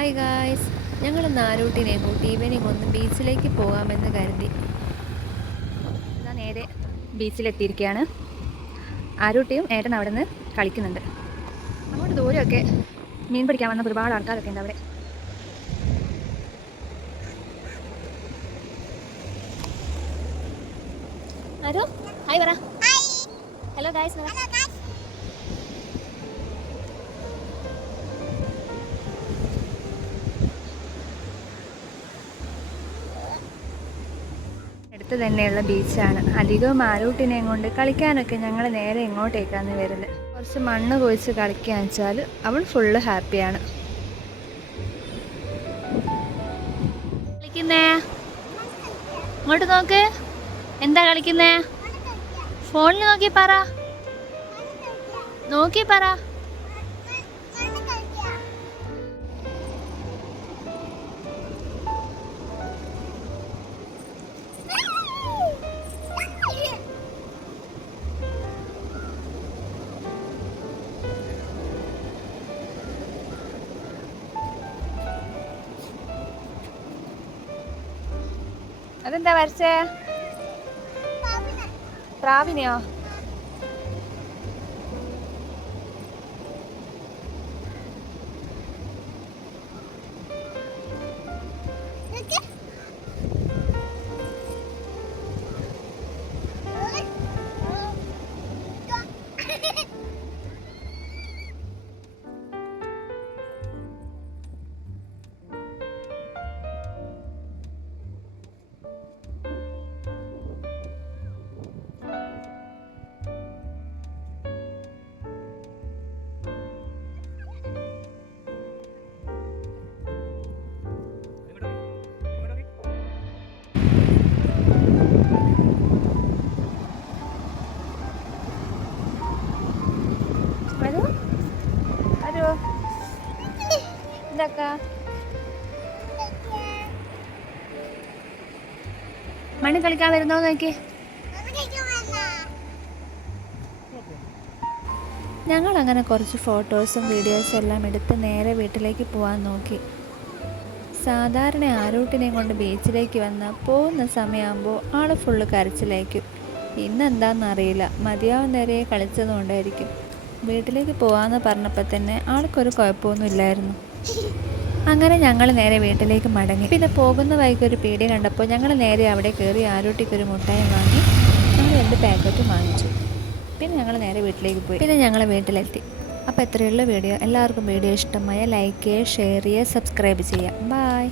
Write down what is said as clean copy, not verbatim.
Hi guys, ഞങ്ങൾ നാരൂട്ടിനെ കൂട്ടി evening ഒന്ന് ബീച്ചിലേക്ക് പോകാമെന്ന് കരുതി. ഞാൻ നേരെ ബീച്ചിലെത്തിയിരിക്കുകയാണ്. ആരൂട്ടിയും ഏട്ടൻ അവിടെ നിന്ന് കളിക്കുന്നുണ്ട്. അങ്ങോട്ട് ദൂരെയൊക്കെ മീൻ പിടിക്കാൻ വന്ന ഒരുപാട് ആൾക്കാരൊക്കെ ഉണ്ട് അവിടെ. ആരോ ഹായ് പറ. Hello guys. അടുത്ത് തന്നെയുള്ള ബീച്ചാണ്. അധികവും ആരൂട്ടിനെയും കൊണ്ട് കളിക്കാനൊക്കെ ഞങ്ങൾ നേരെ ഇങ്ങോട്ടേക്കാണ് വരല്. കുറച്ച് മണ്ണ് കുഴിച്ച് കളിക്കാൻ വെച്ചാൽ അവൾ ഫുള്ള് ഹാപ്പിയാണ്. കളിക്കുന്നേ, ഇങ്ങോട്ട് നോക്ക്. എന്താ കളിക്കുന്നേ? ഫോണിൽ നോക്കി പറ. നോക്കി പറ. അതെന്താ വരച്ചേ? പ്രാവിനെയോ? മണ്ണ് കളിക്കാൻ വരുന്നോ നോക്കി. ഞങ്ങൾ അങ്ങനെ കുറച്ച് ഫോട്ടോസും വീഡിയോസും എല്ലാം എടുത്ത് നേരെ വീട്ടിലേക്ക് പോകാൻ നോക്കി. സാധാരണ ആരൂട്ടിനെയും കൊണ്ട് ബീച്ചിലേക്ക് വന്നാൽ പോകുന്ന സമയമാകുമ്പോൾ ആൾ ഫുള്ള് കരച്ചിലായിരിക്കും. ഇന്നെന്താണെന്നറിയില്ല, മതിയാവും നേരെ കളിച്ചതുകൊണ്ടായിരിക്കും. വീട്ടിലേക്ക് പോകാമെന്ന് പറഞ്ഞപ്പോൾ തന്നെ ആൾക്കൊരു കുഴപ്പമൊന്നും ഇല്ലായിരുന്നു. അങ്ങനെ ഞങ്ങൾ നേരെ വീട്ടിലേക്ക് മടങ്ങി. പിന്നെ പോകുന്ന വഴിക്ക് ഒരു പീടിക കണ്ടപ്പോൾ ഞങ്ങൾ നേരെ അവിടെ കയറി ആരൂട്ടിക്കൊരു മുട്ടായി വാങ്ങി ഞങ്ങൾ 2 പാക്കറ്റും വാങ്ങിച്ചു. പിന്നെ ഞങ്ങൾ നേരെ വീട്ടിലേക്ക് പോയി. പിന്നെ ഞങ്ങൾ വീട്ടിലെത്തി. അപ്പോൾ ഇത്രയുള്ള വീഡിയോ. എല്ലാവർക്കും വീഡിയോ ഇഷ്ടമായ ലൈക്ക് ചെയ്യുക, ഷെയർ ചെയ്യുക, സബ്സ്ക്രൈബ് ചെയ്യുക. ബൈ.